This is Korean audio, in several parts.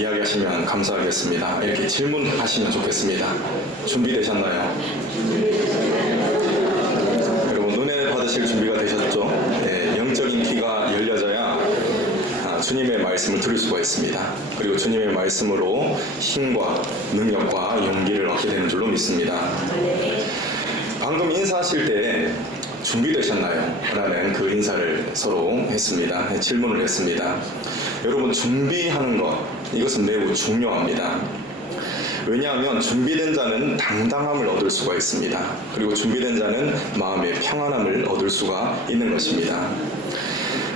이야기하시면 감사하겠습니다. 이렇게 질문하시면 좋겠습니다. 준비되셨나요? 여러분, 은혜 받으실 준비가 되셨죠? 네, 영적인 귀가 열려져야 주님의 말씀을 들을 수가 있습니다. 그리고 주님의 말씀으로 힘과 능력과 용기를 얻게 되는 줄로 믿습니다. 방금 인사하실 때 준비되셨나요? 라는 그 인사를 서로 했습니다. 질문을 했습니다. 여러분, 준비하는 것, 이것은 매우 중요합니다. 왜냐하면 준비된 자는 당당함을 얻을 수가 있습니다. 그리고 준비된 자는 마음의 평안함을 얻을 수가 있는 것입니다.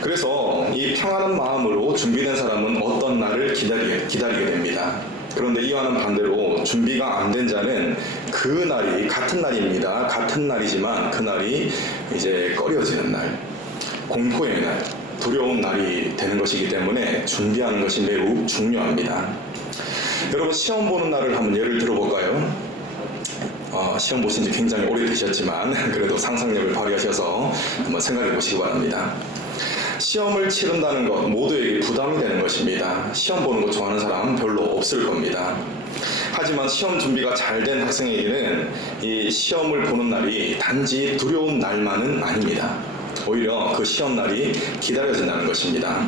그래서 이 평안한 마음으로 준비된 사람은 어떤 날을 기다리게 됩니다. 그런데 이와는 반대로 준비가 안 된 자는 그 날이 같은 날입니다. 같은 날이지만 그 날이 이제 꺼려지는 날, 공포의 날, 두려운 날이 되는 것이기 때문에 준비하는 것이 매우 중요합니다. 여러분, 시험 보는 날을 한번 예를 들어볼까요? 시험 보신 지 굉장히 오래되셨지만 그래도 상상력을 발휘하셔서 한번 생각해 보시기 바랍니다. 시험을 치른다는 것 모두에게 부담이 되는 것입니다. 시험 보는 거 좋아하는 사람 별로 없을 겁니다. 하지만 시험 준비가 잘 된 학생에게는 이 시험을 보는 날이 단지 두려운 날만은 아닙니다. 오히려 그 시험 날이 기다려진다는 것입니다.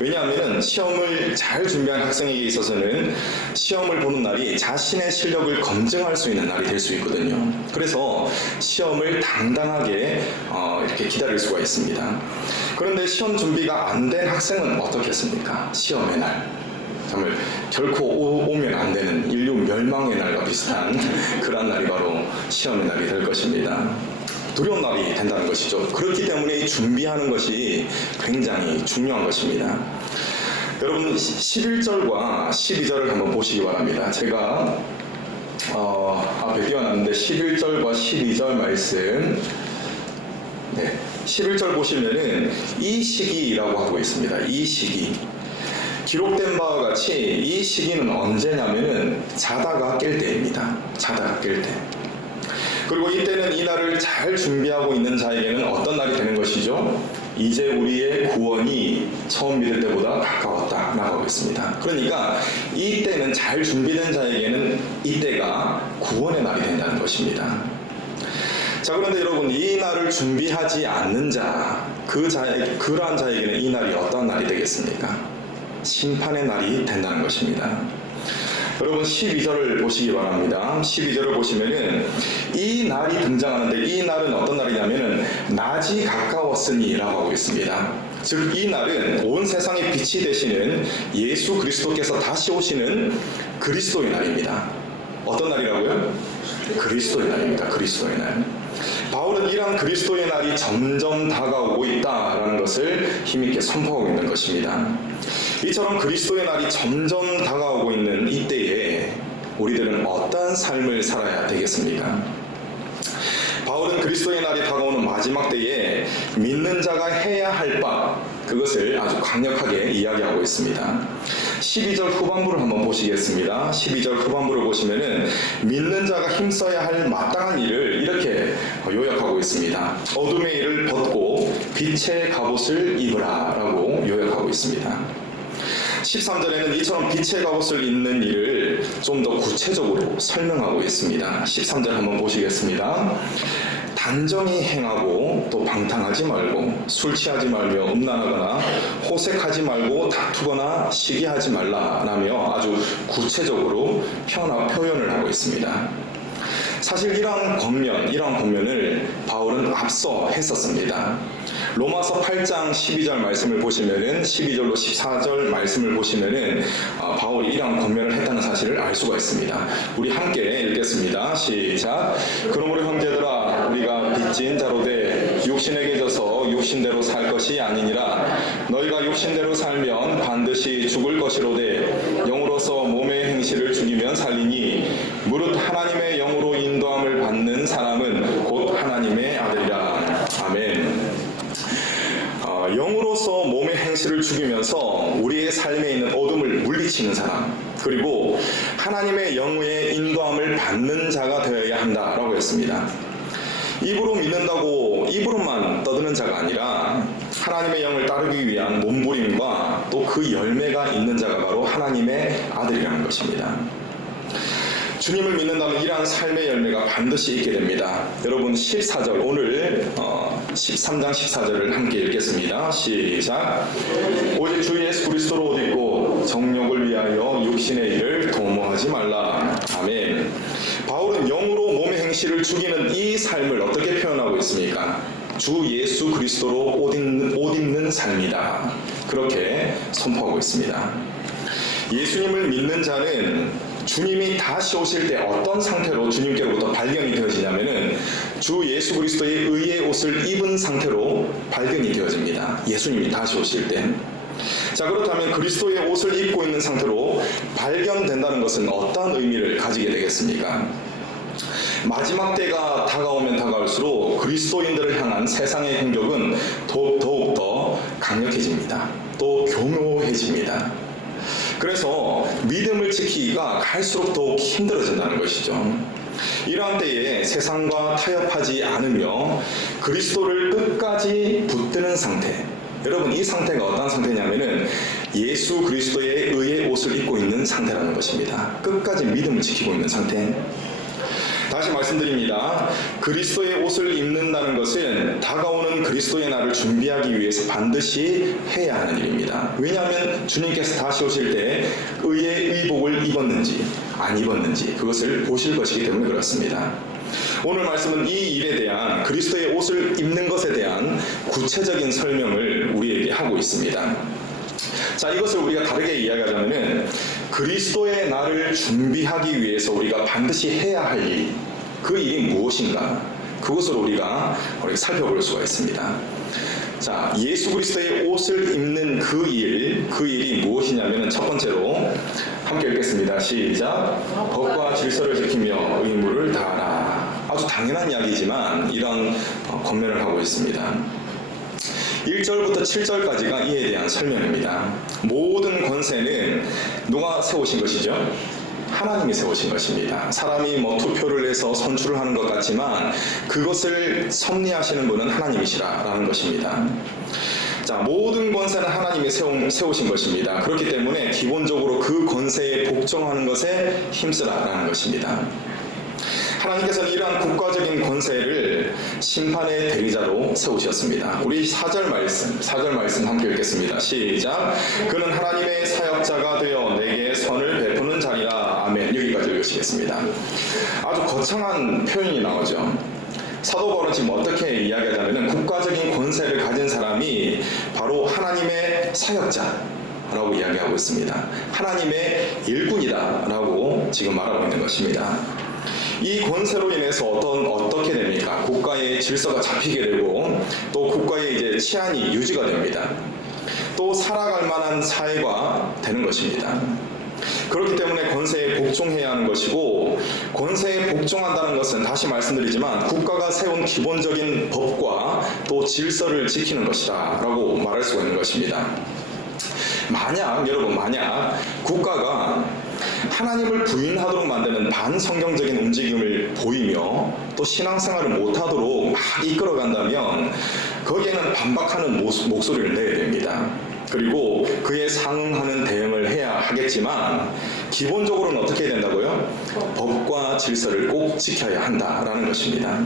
왜냐하면 시험을 잘 준비한 학생에게 있어서는 시험을 보는 날이 자신의 실력을 검증할 수 있는 날이 될 수 있거든요. 그래서 시험을 당당하게 이렇게 기다릴 수가 있습니다. 그런데 시험 준비가 안 된 학생은 어떻겠습니까? 시험의 날, 정말 결코 오면 안 되는 인류 멸망의 날과 비슷한 그런 날이 바로 시험의 날이 될 것입니다. 두려운 날이 된다는 것이죠. 그렇기 때문에 이 준비하는 것이 굉장히 중요한 것입니다. 여러분, 11절과 12절을 한번 보시기 바랍니다. 제가 앞에 띄워놨는데 11절과 12절 말씀, 11절 보시면은 이 시기라고 하고 있습니다. 이 시기. 기록된 바와 같이 이 시기는 언제냐면은 자다가 깰 때입니다. 자다가 깰 때. 그리고 이때는 이 날을 잘 준비하고 있는 자에게는 어떤 날이 되는 것이죠? 이제 우리의 구원이 처음 믿을 때보다 가까웠다 라고 있습니다. 그러니까 이때는 잘 준비된 자에게는 이때가 구원의 날이 된다는 것입니다. 자, 그런데 여러분, 이 날을 준비하지 않는 자, 그러한 자에게는 이 날이 어떤 날이 되겠습니까? 심판의 날이 된다는 것입니다. 여러분, 12절을 보시기 바랍니다. 12절을 보시면은 이 날이 등장하는데 이 날은 어떤 날이냐면은 낮이 가까웠으니 라고 하고 있습니다. 즉, 이 날은 온 세상의 빛이 되시는 예수 그리스도께서 다시 오시는 그리스도의 날입니다. 어떤 날이라고요? 그리스도의 날입니다. 그리스도의 날. 바울은 이러한 그리스도의 날이 점점 다가오고 있다라는 것을 힘있게 선포하고 있는 것입니다. 이처럼 그리스도의 날이 점점 다가오고 있는 이때에 우리들은 어떠한 삶을 살아야 되겠습니까? 바울은 그리스도의 날이 다가오는 마지막 때에 믿는 자가 해야 할 바, 그것을 아주 강력하게 이야기하고 있습니다. 12절 후반부를 한번 보시겠습니다. 12절 후반부를 보시면은 믿는 자가 힘써야 할 마땅한 일을 이렇게 요약하고 있습니다. 어둠의 일을 벗고 빛의 갑옷을 입으라 라고 요약하고 있습니다. 13절에는 이처럼 빛의 갑옷을 입는 일을 좀 더 구체적으로 설명하고 있습니다. 13절 한번 보시겠습니다. 단정히 행하고 또 방탕하지 말고 술 취하지 말며 음란하거나 호색하지 말고 다투거나 시기하지 말라라며 아주 구체적으로 표현을 하고 있습니다. 사실 이러한 권면을 바울은 앞서 했었습니다. 로마서 8장 12절 말씀을 보시면은 12절로 14절 말씀을 보시면은 바울이 이러한 권면을 했다는 사실을 알 수가 있습니다. 우리 함께 읽겠습니다. 시작. 그러므로 형제들아, 우리가 빚진 자로 돼 육신에게 져서 육신대로 살 것이 아니니라. 너희가 육신대로 살면 반드시 죽을 것이로되 영으로서 몸의 행실을 죽이면 살리니 무릇 하나님의 영으로 인도함을 받는 사람은 곧 하나님의 아들이라. 아멘. 영으로서 몸의 행실을 죽이면서 우리의 삶에 있는 어둠을 물리치는 사람, 그리고 하나님의 영의 인도함을 받는 자가 되어야 한다라고 했습니다. 입으로 믿는다고 입으로만 떠드는 자가 아니라 하나님의 영을 따르기 위한 몸부림과 또 그 열매가 있는 자가 바로 하나님의 아들이라는 것입니다. 주님을 믿는다면 이러한 삶의 열매가 반드시 있게 됩니다. 여러분 14절 오늘 13장 14절을 함께 읽겠습니다. 시작. 오직 주 예수 그리스도로 옷 입고 정욕을 위하여 육신의 일을 도모하지 말라. 아멘. 바울은 영으로 몸의 행실을 죽이는 이 삶을 어떻게 표현하고 있습니까? 주 예수 그리스도로 옷 입는 삶이다. 그렇게 선포하고 있습니다. 예수님을 믿는 자는 주님이 다시 오실 때 어떤 상태로 주님께로부터 발견이 되어지냐면은 주 예수 그리스도의 의의 옷을 입은 상태로 발견이 되어집니다. 예수님이 다시 오실 때. 자, 그렇다면 그리스도의 옷을 입고 있는 상태로 발견된다는 것은 어떤 의미를 가지게 되겠습니까? 마지막 때가 다가오면 다가올수록 그리스도인들을 향한 세상의 공격은 더욱더 강력해집니다. 또 교묘해집니다. 그래서 믿음을 지키기가 갈수록 더욱 힘들어진다는 것이죠. 이러한 때에 세상과 타협하지 않으며 그리스도를 끝까지 붙드는 상태. 여러분 이 상태가 어떤 상태냐면은 예수 그리스도의 의의 옷을 입고 있는 상태라는 것입니다. 끝까지 믿음을 지키고 있는 상태. 다시 말씀드립니다. 그리스도의 옷을 입는다는 것은 다가오는 그리스도의 날을 준비하기 위해서 반드시 해야 하는 일입니다. 왜냐하면 주님께서 다시 오실 때 의의 의복을 입었는지 안 입었는지 그것을 보실 것이기 때문에 그렇습니다. 오늘 말씀은 이 일에 대한 그리스도의 옷을 입는 것에 대한 구체적인 설명을 우리에게 하고 있습니다. 자, 이것을 우리가 다르게 이야기하자면은 그리스도의 날을 준비하기 위해서 우리가 반드시 해야 할 일, 그 일이 무엇인가? 그것을 우리가 살펴볼 수가 있습니다. 자, 예수 그리스도의 옷을 입는 그 일이 무엇이냐면은 첫 번째로 함께 읽겠습니다. 시작. 법과 질서를 지키며 의무를 다하라. 아주 당연한 이야기지만 이런 권면을 하고 있습니다. 1절부터 7절까지가 이에 대한 설명입니다. 모든 권세는 누가 세우신 것이죠? 하나님이 세우신 것입니다. 사람이 투표를 해서 선출을 하는 것 같지만 그것을 섭리하시는 분은 하나님이시라는 것입니다. 자, 모든 권세는 하나님이 세우신 것입니다. 그렇기 때문에 기본적으로 그 권세에 복종하는 것에 힘쓰라라는 것입니다. 하나님께서는 이러한 국가적인 권세를 심판의 대리자로 세우셨습니다. 우리 4절 말씀 함께 읽겠습니다. 시작. 그는 하나님의 사역자가 되어 내게 선을 베푸는 자리라. 아멘. 여기까지 읽으시겠습니다. 아주 거창한 표현이 나오죠. 사도 바울은 지금 어떻게 이야기하자면 국가적인 권세를 가진 사람이 바로 하나님의 사역자라고 이야기하고 있습니다. 하나님의 일꾼이다 라고 지금 말하고 있는 것입니다. 이 권세로 인해서 어떻게 됩니까? 국가의 질서가 잡히게 되고 또 국가의 이제 치안이 유지가 됩니다. 또 살아갈 만한 사회가 되는 것입니다. 그렇기 때문에 권세에 복종해야 하는 것이고 권세에 복종한다는 것은 다시 말씀드리지만 국가가 세운 기본적인 법과 또 질서를 지키는 것이다 라고 말할 수가 있는 것입니다. 만약 국가가 하나님을 부인하도록 만드는 반성경적인 움직임을 보이며 또 신앙생활을 못하도록 막 이끌어간다면 거기에는 반박하는 목소리를 내야 됩니다. 그리고 그에 상응하는 대응을 해야 하겠지만 기본적으로는 어떻게 해야 된다고요? 법과 질서를 꼭 지켜야 한다라는 것입니다.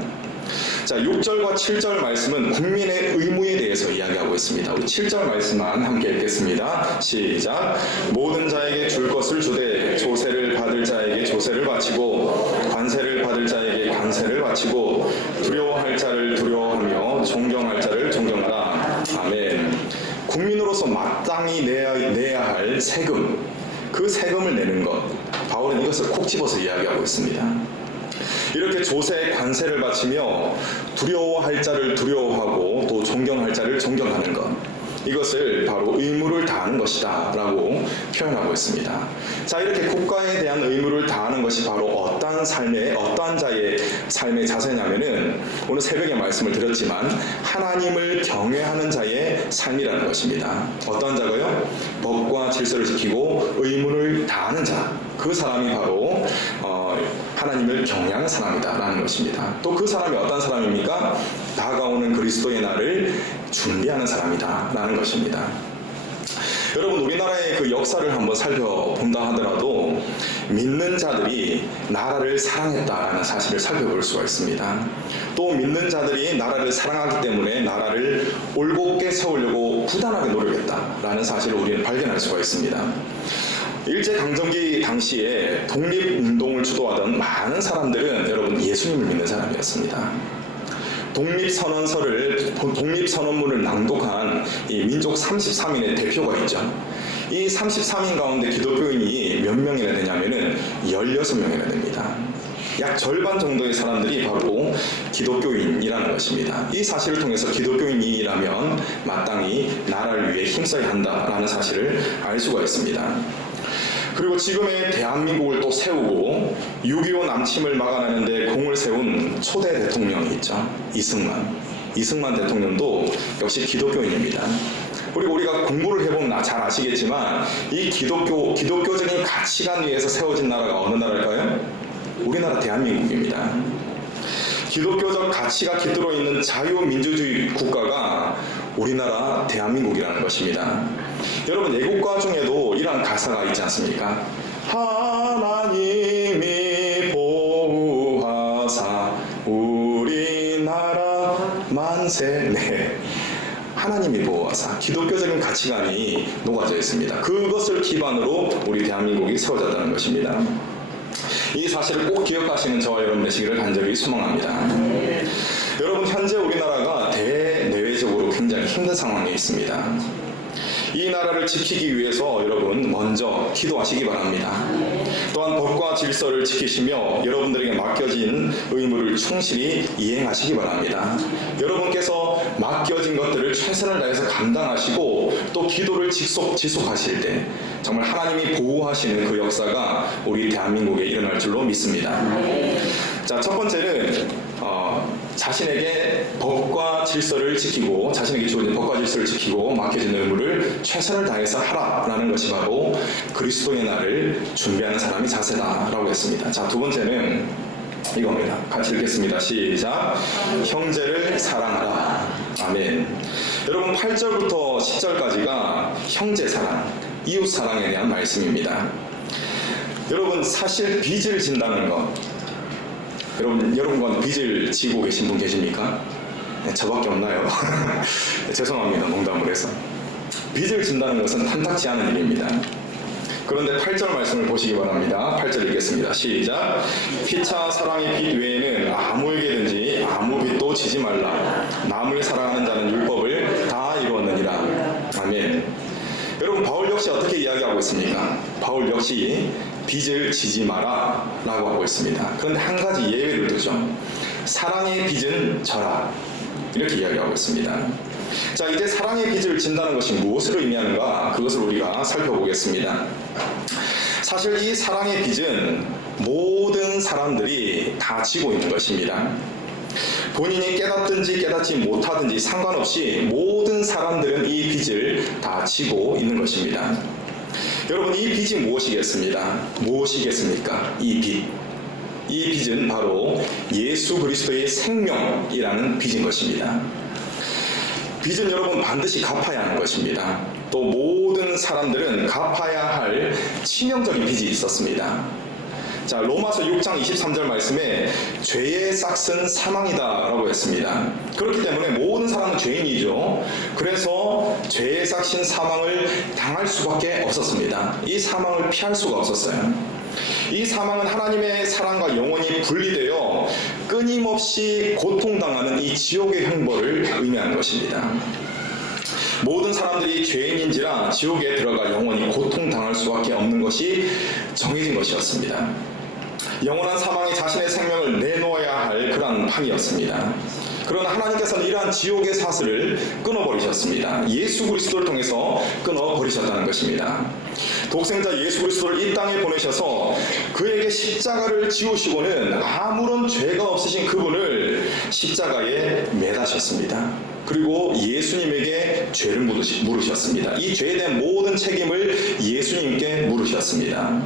자, 6절과 7절 말씀은 국민의 의무에 대해서 이야기하고 있습니다. 우리 7절 말씀만 함께 읽겠습니다. 시작. 모든 자에게 줄 것을 주되 조세를 받을 자에게 조세를 바치고 관세를 받을 자에게 관세를 바치고 두려워할 자를 두려워하며 존경할 자를 존경하라. 아멘. 국민으로서 마땅히 내야 할 세금, 그 세금을 내는 것, 바울은 이것을 콕 집어서 이야기하고 있습니다. 이렇게 조세 관세를 바치며 두려워할 자를 두려워하고 또 존경할 자를 존경하는 것, 이것을 바로 의무를 다하는 것이다 라고 표현하고 있습니다. 자, 이렇게 국가에 대한 의무를 다하는 것이 바로 어떠한 자의 삶의 자세냐면은 오늘 새벽에 말씀을 드렸지만 하나님을 경외하는 자의 삶이라는 것입니다. 어떠한 자가요? 법과 질서를 지키고 의무를 다하는 자, 그 사람이 바로 하나님을 경외하는 사람이다라는 것입니다. 또 그 사람이 어떤 사람입니까? 다가오는 그리스도의 날을 준비하는 사람이다라는 것입니다. 여러분, 우리나라의 그 역사를 한번 살펴본다 하더라도 믿는 자들이 나라를 사랑했다라는 사실을 살펴볼 수가 있습니다. 또 믿는 자들이 나라를 사랑하기 때문에 나라를 올곧게 세우려고 부단하게 노력했다라는 사실을 우리는 발견할 수가 있습니다. 일제강점기 당시에 독립운동을 주도하던 많은 사람들은 여러분 예수님을 믿는 사람이었습니다. 독립선언문을 낭독한 이 민족 33인의 대표가 있죠. 이 33인 가운데 기독교인이 몇 명이나 되냐면은 16명이나 됩니다. 약 절반 정도의 사람들이 바로 기독교인이라는 것입니다. 이 사실을 통해서 기독교인이라면 마땅히 나라를 위해 힘써야 한다라는 사실을 알 수가 있습니다. 그리고 지금의 대한민국을 또 세우고 6.25 남침을 막아내는데 공을 세운 초대 대통령이 있죠. 이승만 대통령도 역시 기독교인입니다. 그리고 우리가 공부를 해보면 잘 아시겠지만 이 기독교적인 가치관 위에서 세워진 나라가 어느 나라일까요? 우리나라 대한민국입니다. 기독교적 가치가 깃들어 있는 자유민주주의 국가가 우리나라 대한민국이라는 것입니다. 여러분, 애국가 중에도 이러한 가사가 있지 않습니까? 하나님이 보호하사 우리나라 만세. 네. 하나님이 보호하사, 기독교적인 가치관이 녹아져 있습니다. 그것을 기반으로 우리 대한민국이 세워졌다는 것입니다. 이 사실을 꼭 기억하시는 저와 여러분 되시기를 간절히 소망합니다. 여러분, 현재 우리나라가 대내외적으로 굉장히 힘든 상황에 있습니다. 이 나라를 지키기 위해서 여러분 먼저 기도하시기 바랍니다. 또한 법과 질서를 지키시며 여러분들에게 맡겨진 의무를 충실히 이행하시기 바랍니다. 여러분께서 맡겨진 것들을 최선을 다해서 감당하시고 또 기도를 지속하실 때 정말 하나님이 보호하시는 그 역사가 우리 대한민국에 일어날 줄로 믿습니다. 자, 첫 번째는 자신에게 법과 질서를 지키고 자신에게 주어진 법과 질서를 지키고 맡겨진 의무를 최선을 다해서 하라라는 것이 바로 그리스도의 날을 준비하는 사람의 자세다라고 했습니다. 자, 두 번째는 이겁니다. 같이 읽겠습니다. 시작. 형제를 사랑하라. 아멘. 여러분, 8절부터 10절까지가 형제 사랑, 이웃 사랑에 대한 말씀입니다. 여러분, 사실 빚을 진다는 것, 여러분과 빚을 지고 계신 분 계십니까? 네, 저밖에 없나요? 네, 죄송합니다. 농담을 해서. 빚을 진다는 것은 탐탁지 않은 일입니다. 그런데 8절 말씀을 보시기 바랍니다. 8절 읽겠습니다. 시작. 피차 사랑의 빚 외에는 아무에게든지 아무 빚도 지지 말라. 남을 사랑하는 자는 율법을 다 이루었느니라. 아멘. 여러분, 바울 역시 어떻게 이야기하고 있습니까? 바울 역시 빚을 지지 마라 라고 하고 있습니다. 그런데 한 가지 예외를 두죠. 사랑의 빚은 져라, 이렇게 이야기하고 있습니다. 자, 이제 사랑의 빚을 진다는 것이 무엇을 의미하는가, 그것을 우리가 살펴보겠습니다. 사실 이 사랑의 빚은 모든 사람들이 다 지고 있는 것입니다. 본인이 깨닫든지 깨닫지 못하든지 상관없이 모든 사람들은 이 빚을 다 지고 있는 것입니다. 여러분, 이 빚이 무엇이겠습니까? 이 빚. 이 빚은 바로 예수 그리스도의 생명이라는 빚인 것입니다. 빚은 여러분 반드시 갚아야 하는 것입니다. 또 모든 사람들은 갚아야 할 치명적인 빚이 있었습니다. 자, 로마서 6장 23절 말씀에 죄의 싹은 사망이다 라고 했습니다. 그렇기 때문에 모든 사람은 죄인이죠. 그래서 죄의 싹인 사망을 당할 수밖에 없었습니다. 이 사망을 피할 수가 없었어요. 이 사망은 하나님의 사랑과 영원히 분리되어 끊임없이 고통당하는 이 지옥의 형벌을 의미하는 것입니다. 모든 사람들이 죄인인지라 지옥에 들어가 영원히 고통당할 수밖에 없는 것이 정해진 것이었습니다. 영원한 사망에 자신의 생명을 내놓아야 할 그러한 판이었습니다. 그러나 하나님께서는 이러한 지옥의 사슬을 끊어버리셨습니다. 예수 그리스도를 통해서 끊어버리셨다는 것입니다. 독생자 예수 그리스도를 이 땅에 보내셔서 그에게 십자가를 지우시고는 아무런 죄가 없으신 그분을 십자가에 매다셨습니다. 그리고 예수님에게 죄를 물으셨습니다. 이 죄에 대한 모든 책임을 예수님께 물으셨습니다.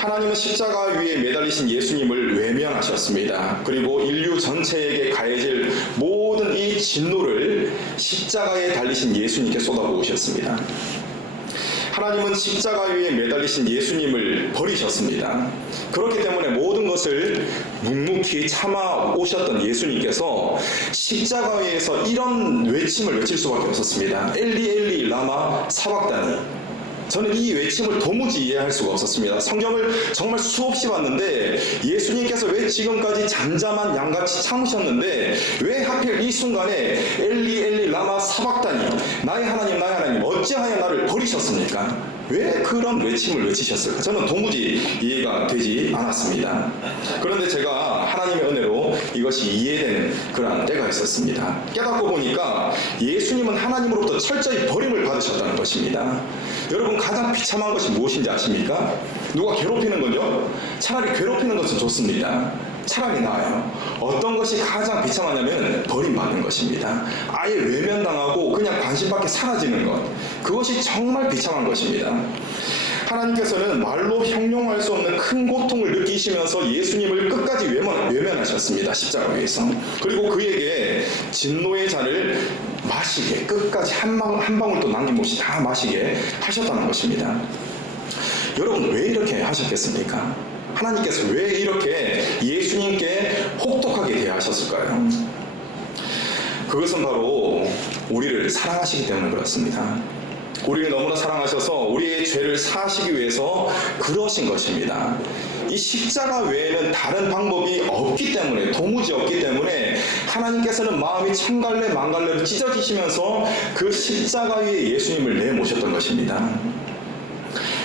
하나님은 십자가 위에 매달리신 예수님을 외면하셨습니다. 그리고 인류 전체에게 가해질 모든 이 진노를 십자가에 달리신 예수님께 쏟아부으셨습니다. 하나님은 십자가 위에 매달리신 예수님을 버리셨습니다. 그렇기 때문에 모든 것을 묵묵히 참아 오셨던 예수님께서 십자가 위에서 이런 외침을 외칠 수밖에 없었습니다. 엘리 엘리 라마 사박다니. 저는 이 외침을 도무지 이해할 수가 없었습니다. 성경을 정말 수없이 봤는데 예수님께서 왜 지금까지 잠잠한 양같이 참으셨는데 왜 하필 이 순간에 엘리 엘리 라마 사박다니, 나의 하나님 어찌하여 나를 버리셨습니까? 왜 그런 외침을 외치셨을까? 저는 도무지 이해가 되지 않았습니다. 그런데 제가 하나님의 은혜로 이것이 이해되는 그러한 때가 있었습니다. 깨닫고 보니까 예수님은 하나님으로부터 철저히 버림을 받으셨다는 것입니다. 여러분, 가장 비참한 것이 무엇인지 아십니까? 누가 괴롭히는 건요? 차라리 괴롭히는 것은 좋습니다. 차라리 나아요. 어떤 것이 가장 비참하냐면 버림받는 것입니다. 아예 외면당하고 그냥 관심 밖에 사라지는 것, 그것이 정말 비참한 것입니다. 하나님께서는 말로 형용할 수 없는 큰 고통을 느끼시면서 예수님을 끝까지 외면하셨습니다. 십자가 위에서. 그리고 그에게 진노의 잔을 마시게, 끝까지 한 방울도 남김없이 다 마시게 하셨다는 것입니다. 여러분, 왜 이렇게 하셨겠습니까? 하나님께서 왜 이렇게 예수님께 혹독하게 대하셨을까요? 그것은 바로 우리를 사랑하시기 때문에 그렇습니다. 우리를 너무나 사랑하셔서 우리의 죄를 사하시기 위해서 그러신 것입니다. 이 십자가 외에는 다른 방법이 없기 때문에, 도무지 없기 때문에 하나님께서는 마음이 천갈래 만갈래로 찢어지시면서 그 십자가 위에 예수님을 내모셨던 것입니다.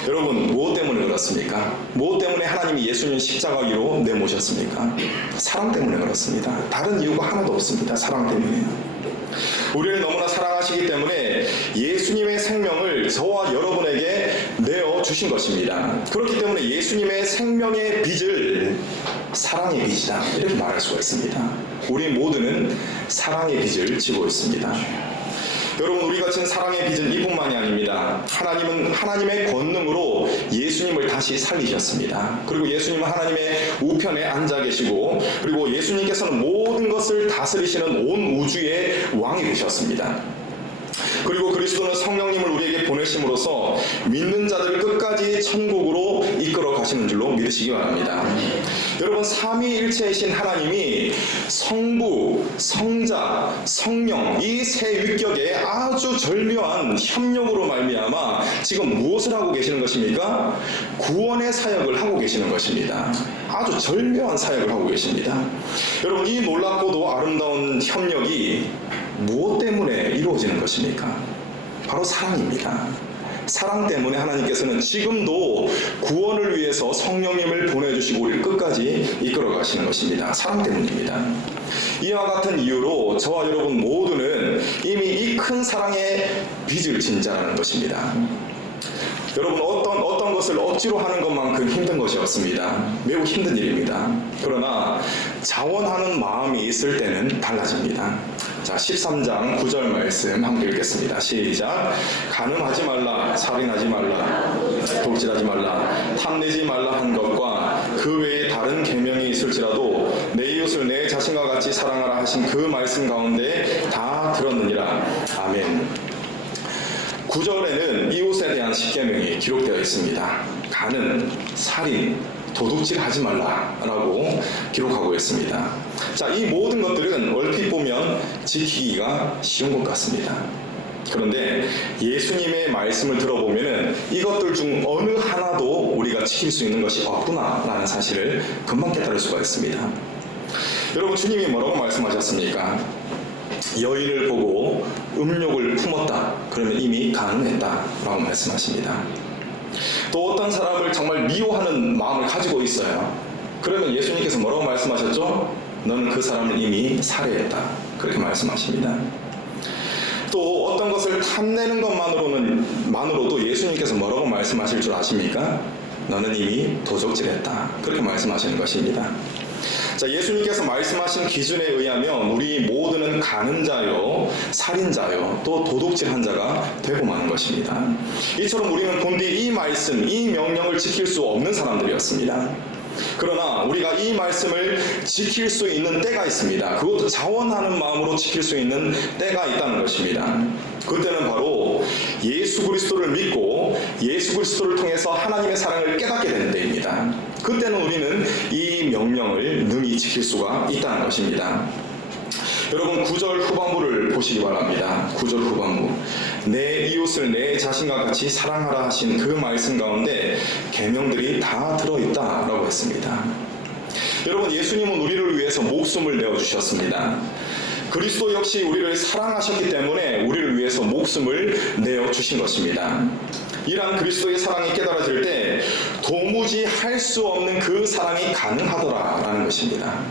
여러분, 무엇 때문에 그렇습니까? 무엇 때문에 하나님이 예수님 십자가 위로 내모셨습니까? 사랑 때문에 그렇습니다. 다른 이유가 하나도 없습니다. 사랑 때문에요. 우리를 너무나 사랑하시기 때문에 예수님의 생명을 저와 여러분에게 내어주신 것입니다. 그렇기 때문에 예수님의 생명의 빚을 사랑의 빚이다, 이렇게 말할 수가 있습니다. 우리 모두는 사랑의 빚을 지고 있습니다. 여러분, 우리가 진 사랑의 빚은 이뿐만이 아닙니다. 하나님은 하나님의 권능으로 예수님을 다시 살리셨습니다. 그리고 예수님은 하나님의 우편에 앉아 계시고, 그리고 예수님께서는 모든 것을 다스리시는 온 우주의 왕이 되셨습니다. 그리고 그리스도는 성령님을 우리에게 보내심으로써 믿는 자들을 끝까지 천국으로 이끌어 가시는 줄로 믿으시기 바랍니다. 여러분, 삼위일체이신 하나님이 성부, 성자, 성령 이 세 위격의 아주 절묘한 협력으로 말미암아 지금 무엇을 하고 계시는 것입니까? 구원의 사역을 하고 계시는 것입니다. 아주 절묘한 사역을 하고 계십니다. 여러분, 이 놀랍고도 아름다운 협력이 무엇 때문에 이루어지는 것입니까? 바로 사랑입니다. 사랑 때문에 하나님께서는 지금도 구원을 위해서 성령님을 보내주시고 우리를 끝까지 이끌어 가시는 것입니다. 사랑 때문입니다. 이와 같은 이유로 저와 여러분 모두는 이미 이 큰 사랑의 빚을 진 자라는 것입니다. 여러분, 어떤 것을 억지로 하는 것만큼 힘든 것이 없습니다. 매우 힘든 일입니다. 그러나 자원하는 마음이 있을 때는 달라집니다. 자, 13장 9절 말씀 함께 읽겠습니다. 시작. 간음하지 말라, 살인하지 말라, 독질하지 말라, 탐내지 말라 한 것과 그 외에 다른 계명이 있을지라도 내 이웃을 내 자신과 같이 사랑하라 하신 그 말씀 가운데 다 들었느니라. 아멘. 9절에는 이웃에 대한 십계명이 기록되어 있습니다. 간음, 살인, 도둑질 하지 말라라고 기록하고 있습니다. 자, 이 모든 것들은 얼핏 보면 지키기가 쉬운 것 같습니다. 그런데 예수님의 말씀을 들어보면 이것들 중 어느 하나도 우리가 지킬 수 있는 것이 없구나라는 사실을 금방 깨달을 수가 있습니다. 여러분, 주님이 뭐라고 말씀하셨습니까? 여인을 보고 음욕을 품었다, 그러면 이미 간음했다 라고 말씀하십니다. 또 어떤 사람을 정말 미워하는 마음을 가지고 있어요. 그러면 예수님께서 뭐라고 말씀하셨죠? 너는 그 사람을 이미 살해했다, 그렇게 말씀하십니다. 또 어떤 것을 탐내는 것만으로도 예수님께서 뭐라고 말씀하실 줄 아십니까? 너는 이미 도적질했다, 그렇게 말씀하시는 것입니다. 자, 예수님께서 말씀하신 기준에 의하면 우리 모두는 간음자요, 살인자요, 또 도둑질한 자가 되고 마는 것입니다. 이처럼 우리는 본디 이 말씀, 이 명령을 지킬 수 없는 사람들이었습니다. 그러나 우리가 이 말씀을 지킬 수 있는 때가 있습니다. 그것도 자원하는 마음으로 지킬 수 있는 때가 있다는 것입니다. 그때는 바로 예수 그리스도를 믿고 예수 그리스도를 통해서 하나님의 사랑을 깨닫게 되는 때입니다. 그때는 우리는 이 명령을 능히 지킬 수가 있다는 것입니다. 여러분 9절 후반부를 보시기 바랍니다. 9절 후반부. 내 이웃을 내 자신과 같이 사랑하라 하신 그 말씀 가운데 계명들이 다 들어있다라고 했습니다. 여러분 예수님은 우리를 위해서 목숨을 내어주셨습니다. 그리스도 역시 우리를 사랑하셨기 때문에 우리를 위해서 목숨을 내어주신 것입니다. 이러한 그리스도의 사랑이 깨달아질 때 도무지 할 수 없는 그 사랑이 가능하더라라는 것입니다.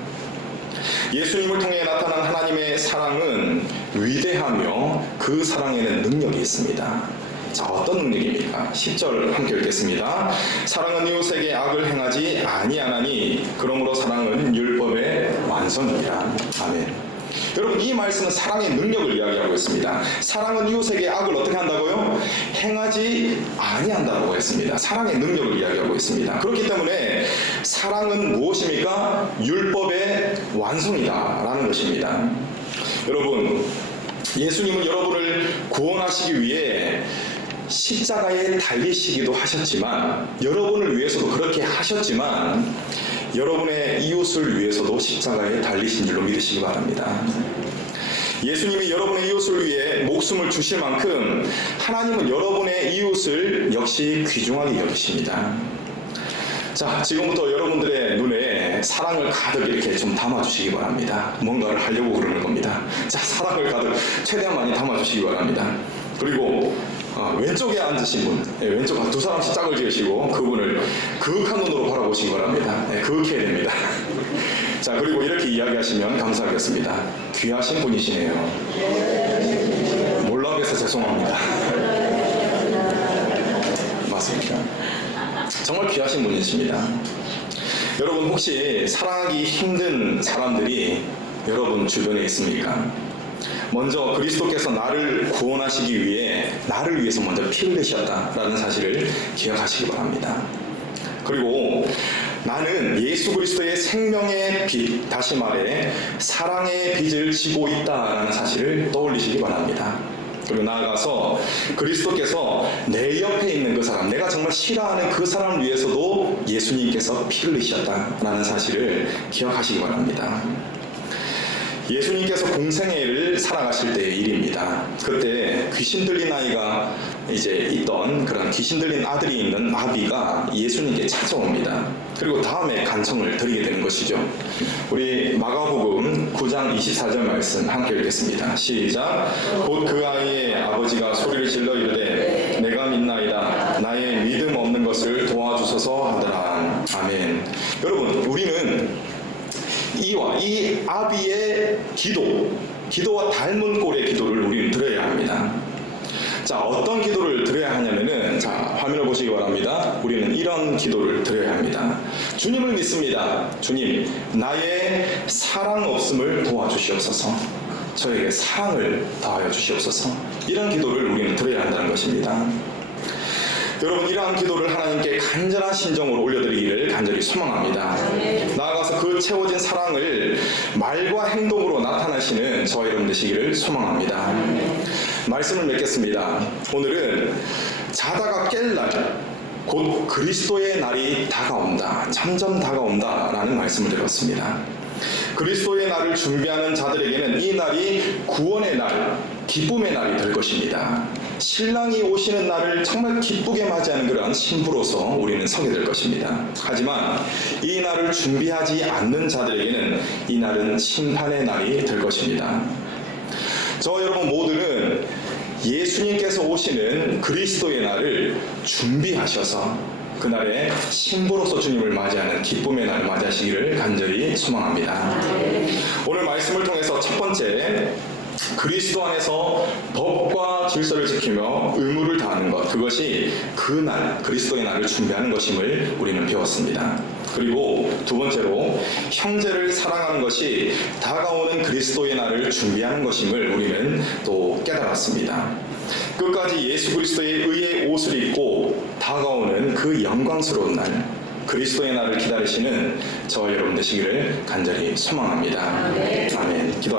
예수님을 통해 나타난 하나님의 사랑은 위대하며 그 사랑에는 능력이 있습니다. 자, 어떤 능력입니까? 10절 함께 읽겠습니다. 사랑은 이웃에게 악을 행하지 아니하나니 그러므로 사랑은 율법의 완성이라. 아멘. 여러분 이 말씀은 사랑의 능력을 이야기하고 있습니다. 사랑은 이웃에게 악을 어떻게 한다고요? 행하지 아니한다고 했습니다. 사랑의 능력을 이야기하고 있습니다. 그렇기 때문에 사랑은 무엇입니까? 율법의 완성이다라는 것입니다. 여러분 예수님은 여러분을 구원하시기 위해 십자가에 달리시기도 하셨지만 여러분을 위해서도 그렇게 하셨지만 여러분의 이웃을 위해서도 십자가에 달리신 줄로 믿으시기 바랍니다. 예수님이 여러분의 이웃을 위해 목숨을 주실 만큼 하나님은 여러분의 이웃을 역시 귀중하게 여기십니다. 자, 지금부터 여러분들의 눈에 사랑을 가득 이렇게 좀 담아주시기 바랍니다. 뭔가를 하려고 그러는 겁니다. 자, 사랑을 가득 최대한 많이 담아주시기 바랍니다. 그리고 왼쪽에 앉으신 분, 왼쪽 두 사람씩 짝을 지으시고 그분을 그윽한 눈으로 바라보시기 바랍니다. 그윽해야 됩니다. 자, 그리고 이렇게 이야기하시면 감사하겠습니다. 귀하신 분이시네요. 몰라 뵈서 죄송합니다. 맞습니다. 정말 귀하신 분이십니다. 여러분 혹시 사랑하기 힘든 사람들이 여러분 주변에 있습니까? 먼저 그리스도께서 나를 구원하시기 위해 나를 위해서 먼저 피 흘리셨다라는 사실을 기억하시기 바랍니다. 그리고 나는 예수 그리스도의 생명의 빛, 다시 말해 사랑의 빛을 지고 있다라는 사실을 떠올리시기 바랍니다. 그리고 나아가서 그리스도께서 내 옆에 있는 그 사람, 내가 정말 싫어하는 그 사람을 위해서도 예수님께서 피 흘리셨다라는 사실을 기억하시기 바랍니다. 예수님께서 공생애를 살아가실 때의 일입니다. 그때 귀신 들린 아이가 이제 있던 그런 귀신 들린 아들이 있는 아비가 예수님께 찾아옵니다. 그리고 다음에 간청을 드리게 되는 것이죠. 우리 마가복음 9장 24절 말씀 함께 읽겠습니다. 시작. 곧 그 아이의 아버지가 소리를 질러 이르되 내가 믿나이다. 나의 믿음 없는 것을 도와주소서 하더라. 아멘. 여러분 우리는 이 아비의 기도와 닮은 꼴의 기도를 우리는 드려야 합니다. 자, 어떤 기도를 드려야 하냐면은, 자, 화면을 보시기 바랍니다. 우리는 이런 기도를 드려야 합니다. 주님을 믿습니다. 주님, 나의 사랑 없음을 도와주시옵소서. 저에게 사랑을 더하여 주시옵소서. 이런 기도를 우리는 드려야 한다는 것입니다. 여러분 이러한 기도를 하나님께 간절한 심정으로 올려드리기를 간절히 소망합니다. 나아가서 그 채워진 사랑을 말과 행동으로 나타나시는 저와 여러분 되시기를 소망합니다. 말씀을 맺겠습니다. 오늘은 자다가 깰 날, 곧 그리스도의 날이 다가온다, 점점 다가온다 라는 말씀을 드렸습니다. 그리스도의 날을 준비하는 자들에게는 이 날이 구원의 날, 기쁨의 날이 될 것입니다. 신랑이 오시는 날을 정말 기쁘게 맞이하는 그러한 신부로서 우리는 서게 될 것입니다. 하지만 이 날을 준비하지 않는 자들에게는 이 날은 심판의 날이 될 것입니다. 저 여러분 모두는 예수님께서 오시는 그리스도의 날을 준비하셔서 그날에 신부로서 주님을 맞이하는 기쁨의 날을 맞이하시기를 간절히 소망합니다. 오늘 말씀을 통해서 첫 번째 그리스도 안에서 법과 질서를 지키며 의무를 다하는 것, 그것이 그날 그리스도의 날을 준비하는 것임을 우리는 배웠습니다. 그리고 두 번째로 형제를 사랑하는 것이 다가오는 그리스도의 날을 준비하는 것임을 우리는 또 깨달았습니다. 끝까지 예수 그리스도의 의의 옷을 입고 다가오는 그 영광스러운 날, 그리스도의 날을 기다리시는 저와 여러분 되시기를 간절히 소망합니다. 아멘. 기도하시겠습니다.